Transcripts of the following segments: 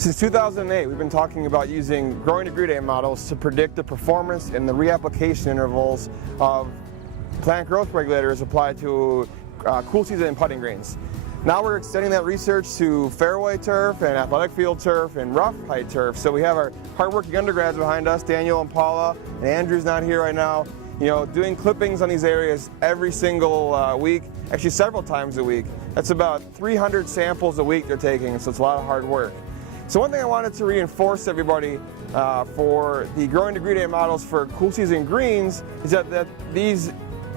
Since 2008, we've been talking about using growing degree day models to predict the performance and the reapplication intervals of plant growth regulators applied to cool season and putting greens. Now we're extending that research to fairway turf and athletic field turf and rough height turf. So we have our hardworking undergrads behind us, Daniel and Paula, and Andrew's not here right now, doing clippings on these areas every single week, actually several times a week. That's about 300 samples a week they're taking, so it's a lot of hard work. So one thing I wanted to reinforce to everybody for the growing degree day models for cool season greens is that these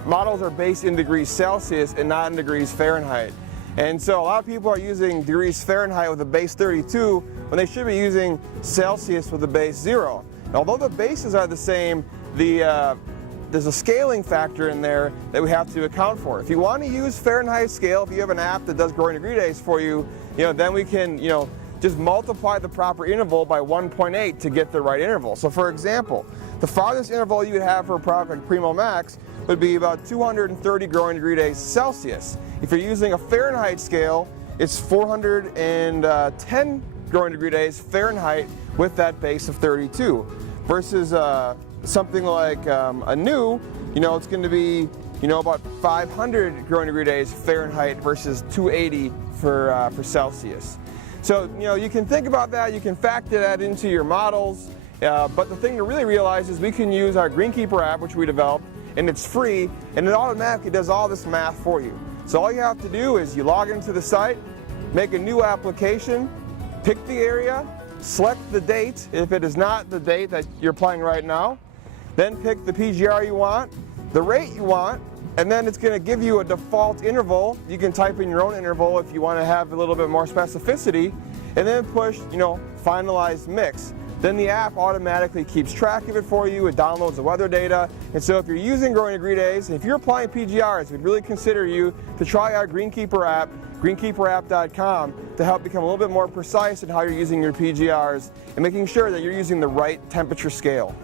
models are based in degrees Celsius and not in degrees Fahrenheit. And so a lot of people are using degrees Fahrenheit with a base 32 when they should be using Celsius with a base 0. And although the bases are the same, there's a scaling factor in there that we have to account for. If you want to use Fahrenheit scale, if you have an app that does growing degree days for you, then we can, just multiply the proper interval by 1.8 to get the right interval. So for example, the farthest interval you would have for a product like Primo Max would be about 230 growing degree days Celsius. If you're using a Fahrenheit scale, it's 410 growing degree days Fahrenheit with that base of 32. Versus something like a new, it's going to be about 500 growing degree days Fahrenheit versus 280 for Celsius. So, you can think about that, you can factor that into your models, but the thing to really realize is we can use our Greenkeeper app, which we developed, and it's free, and it automatically does all this math for you. So all you have to do is you log into the site, make a new application, pick the area, select the date if it is not the date that you're applying right now, then pick the PGR you want, the rate you want, and then it's going to give you a default interval. You can type in your own interval if you want to have a little bit more specificity, and then push, finalize mix. Then the app automatically keeps track of it for you. It downloads the weather data. And so if you're using growing degree days, if you're applying PGRs, we'd really consider you to try our Greenkeeper app, greenkeeperapp.com, to help become a little bit more precise in how you're using your PGRs and making sure that you're using the right temperature scale.